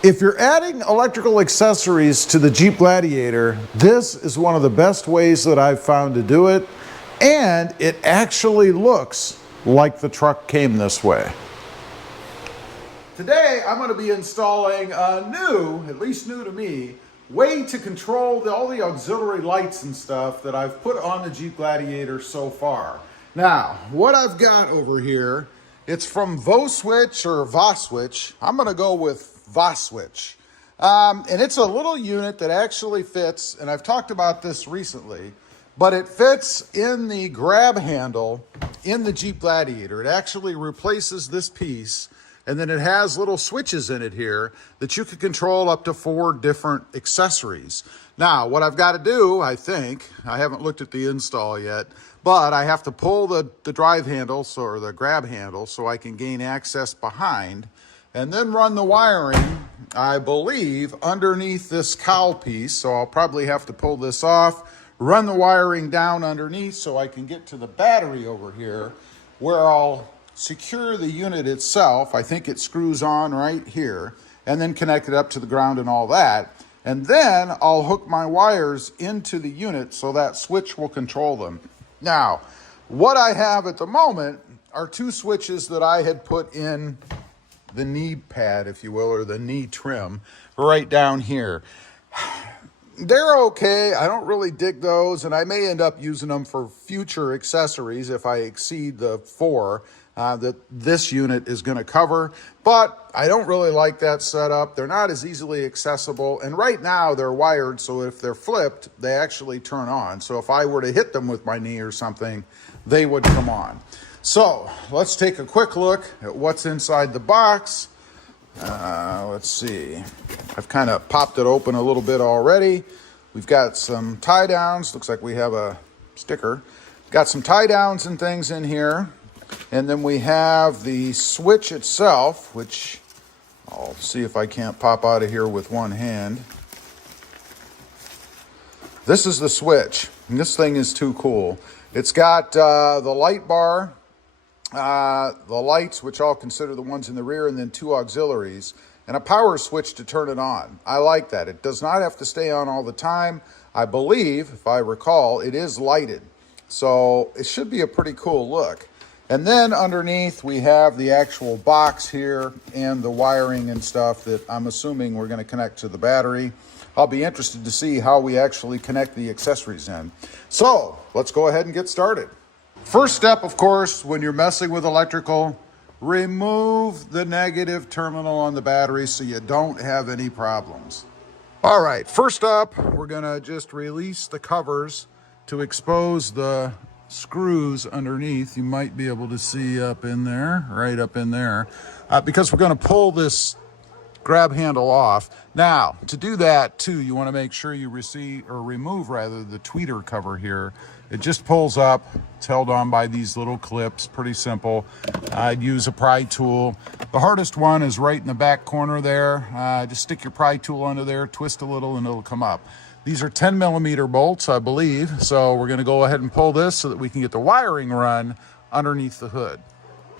If you're adding electrical accessories to the Jeep Gladiator, this is one of the best ways that I've found to do it, and it actually looks like the truck came this way. Today I'm going to be installing a new, at least new to me, way to control all the auxiliary lights and stuff that I've put on the Jeep Gladiator so far. Now, what I've got over here, it's from VoSwitch or VoSwitch. I'm going to go with VoSwitch. And it's a little unit that actually fits, and I've talked about this recently, but it fits in the grab handle in the Jeep Gladiator. It actually replaces this piece, and then it has little switches in it here that you can control up to 4 different accessories. Now, what I've got to do, I haven't looked at the install yet, but I have to pull the drive handle, or the grab handle, so I can gain access behind, and then run the wiring, I believe, underneath this cowl piece. So I'll probably have to pull this off, run the wiring down underneath so I can get to the battery over here, where I'll secure the unit itself. I think it screws on right here, and then connect it up to the ground and all that. And then I'll hook my wires into the unit so that switch will control them. Now, what I have at the moment are 2 switches that I had put in the knee pad, if you will, or the knee trim right down here. They're okay. I don't really dig those, and I may end up using them for future accessories if I exceed the 4 that this unit is going to cover, but I don't really like that setup. They're not as easily accessible, and right now they're wired so if they're flipped, they actually turn on. So if I were to hit them with my knee or something, they would come on. So let's take a quick look at what's inside the box. Let's see. I've kind of popped it open a little bit already. We've got some tie downs. Looks like we have a sticker. Got some tie downs and things in here. And then we have the switch itself, which I'll see if I can't pop out of here with one hand. This is the switch. And this thing is too cool. It's got the light bar, the lights, which I'll consider the ones in the rear, and then 2 auxiliaries, and a power switch to turn it on. I like that. It does not have to stay on all the time. I believe, if I recall, it is lighted. So it should be a pretty cool look. And then underneath we have the actual box here and the wiring and stuff that I'm assuming we're going to connect to the battery. I'll be interested to see how we actually connect the accessories in. So let's go ahead and get started. First step, of course, when you're messing with electrical, remove the negative terminal on the battery so you don't have any problems. All right, first up, we're gonna just release the covers to expose the screws underneath. You might be able to see up in there, right up in there, because we're gonna pull this grab handle off. Now, to do that too, you wanna make sure you remove the tweeter cover here. It just pulls up. It's held on by these little clips, pretty simple. I'd use a pry tool. The hardest one is right in the back corner there. Just stick your pry tool under there, twist a little, and it'll come up. These are 10mm bolts, I believe. So we're gonna go ahead and pull this so that we can get the wiring run underneath the hood.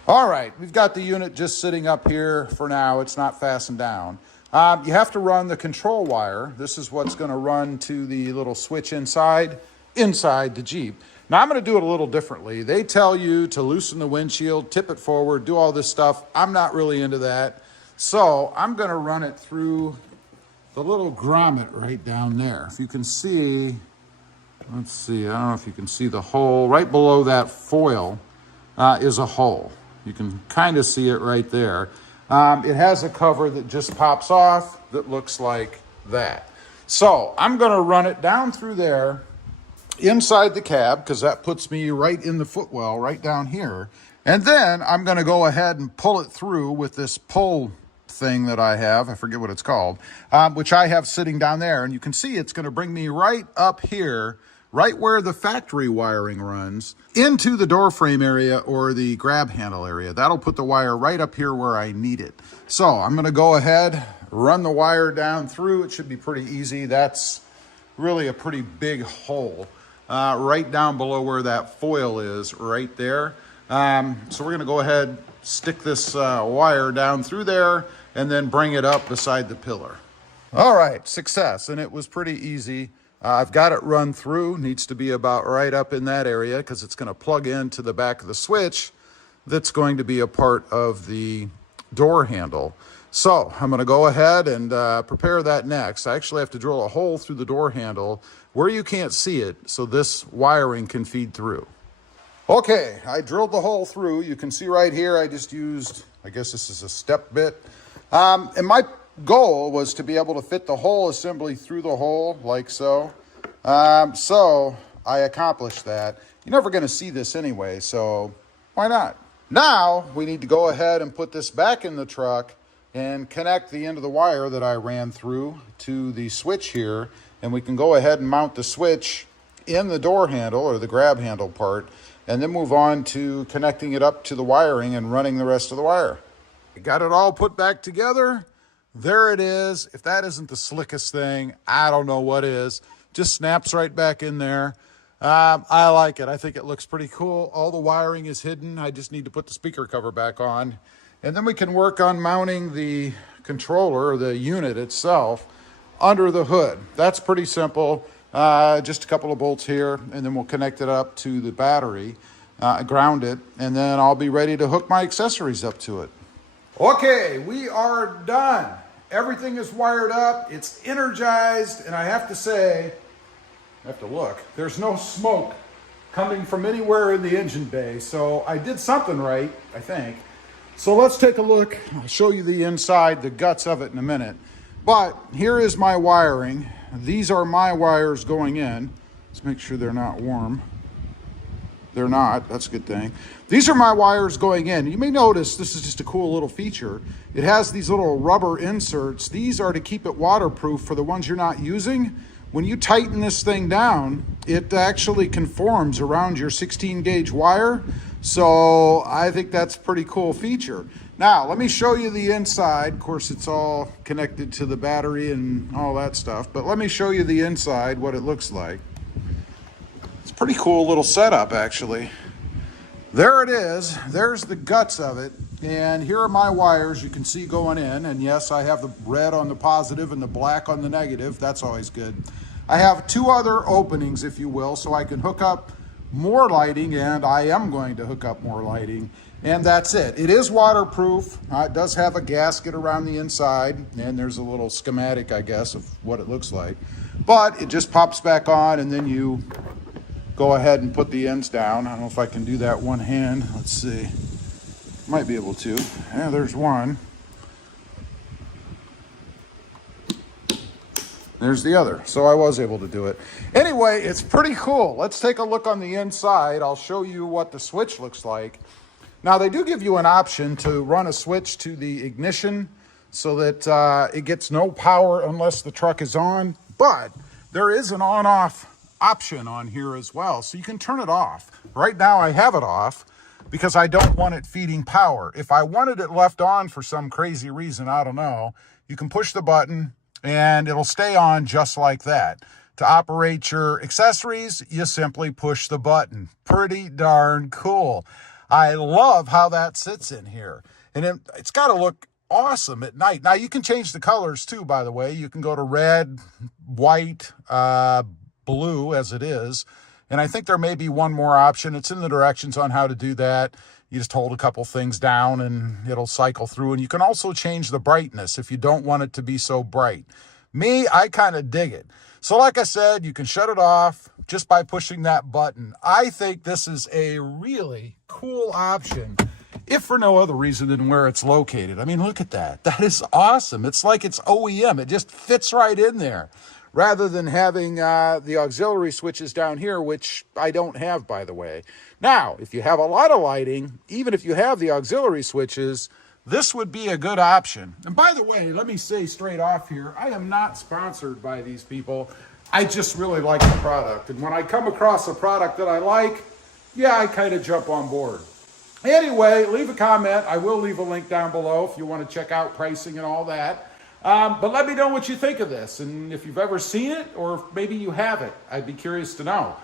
All right, we've got the unit just sitting up here for now. It's not fastened down. You have to run the control wire. This is what's gonna run to the little switch inside the Jeep. Now I'm going to do it a little differently. They tell you to loosen the windshield, tip it forward, do all this stuff. I'm not really into that. So I'm going to run it through the little grommet right down there. If you can see, let's see, I don't know if you can see the hole. Right below that foil is a hole. You can kind of see it right there. It has a cover that just pops off that looks like that. So I'm going to run it down through there, inside the cab, because that puts me right in the footwell right down here. And then I'm going to go ahead and pull it through with this pull thing that I have. I forget what it's called, which I have sitting down there. And you can see it's going to bring me right up here, right where the factory wiring runs, into the door frame area or the grab handle area. That'll put the wire right up here where I need it. So I'm going to go ahead, run the wire down through. It should be pretty easy. That's really a pretty big hole. Right down below where that foil is, right there. So we're going to go ahead, stick this wire down through there, and then bring it up beside the pillar. All right, success, and it was pretty easy. I've got it run through, needs to be about right up in that area because it's going to plug into the back of the switch that's going to be a part of the door handle. So I'm going to go ahead and prepare that next. I actually have to drill a hole through the door handle where you can't see it so this wiring can feed through. Okay, I drilled the hole through. You can see right here I just used, I guess this is a step bit. And my goal was to be able to fit the whole assembly through the hole like so. So I accomplished that. You're never going to see this anyway, so why not? Now we need to go ahead and put this back in the truck and connect the end of the wire that I ran through to the switch here, and we can go ahead and mount the switch in the door handle or the grab handle part, and then move on to connecting it up to the wiring and running the rest of the wire. I got it all put back together. There it is. If that isn't the slickest thing, I don't know what is. Just snaps right back in there. I like it. I think it looks pretty cool. All the wiring is hidden. I just need to put the speaker cover back on. And then we can work on mounting the controller, or the unit itself, under the hood. That's pretty simple. Just a couple of bolts here, and then we'll connect it up to the battery, ground it, and then I'll be ready to hook my accessories up to it. Okay, we are done. Everything is wired up, it's energized, and I have to say, I have to look, there's no smoke coming from anywhere in the engine bay, so I did something right, I think. So let's take a look. I'll show you the inside, the guts of it in a minute. But here is my wiring. These are my wires going in. Let's make sure they're not warm. They're not, that's a good thing. These are my wires going in. You may notice this is just a cool little feature. It has these little rubber inserts. These are to keep it waterproof for the ones you're not using. When you tighten this thing down, it actually conforms around your 16 gauge wire. So I think that's a pretty cool feature. Now, let me show you the inside. Of course, it's all connected to the battery and all that stuff, but let me show you the inside, what it looks like. It's a pretty cool little setup, actually. There it is. There's the guts of it. And here are my wires you can see going in. And yes, I have the red on the positive and the black on the negative. That's always good. I have two other openings, if you will, so I can hook up more lighting, and I am going to hook up more lighting. And that's it. It is waterproof. It does have a gasket around the inside, and there's a little schematic, I guess, of what it looks like. But it just pops back on, and then you go ahead and put the ends down. I don't know if I can do that one hand. Let's see. Might be able to. Yeah, there's one. There's the other. So I was able to do it. Anyway, it's pretty cool. Let's take a look on the inside. I'll show you what the switch looks like. Now, they do give you an option to run a switch to the ignition so that it gets no power unless the truck is on. But there is an on-off option on here as well, so you can turn it off. Right now, I have it off because I don't want it feeding power. If I wanted it left on for some crazy reason, I don't know, you can push the button and it'll stay on just like that. To operate your accessories, you simply push the button. Pretty darn cool. I love how that sits in here. And it's got to look awesome at night. Now, you can change the colors too, by the way. You can go to red, white, blue as it is. And I think there may be one more option. It's in the directions on how to do that. You just hold a couple things down and it'll cycle through. And you can also change the brightness if you don't want it to be so bright. Me, I kind of dig it. So like I said, you can shut it off just by pushing that button. I think this is a really cool option, if for no other reason than where it's located. I mean, look at that. That is awesome. It's like it's OEM. It just fits right in there, rather than having the auxiliary switches down here, which I don't have, by the way. Now, if you have a lot of lighting, even if you have the auxiliary switches, this would be a good option. And by the way, let me say straight off here, I am not sponsored by these people. I just really like the product. And when I come across a product that I like, yeah, I kind of jump on board. Anyway, leave a comment. I will leave a link down below if you want to check out pricing and all that. But let me know what you think of this, and if you've ever seen it or if maybe you haven't. I'd be curious to know.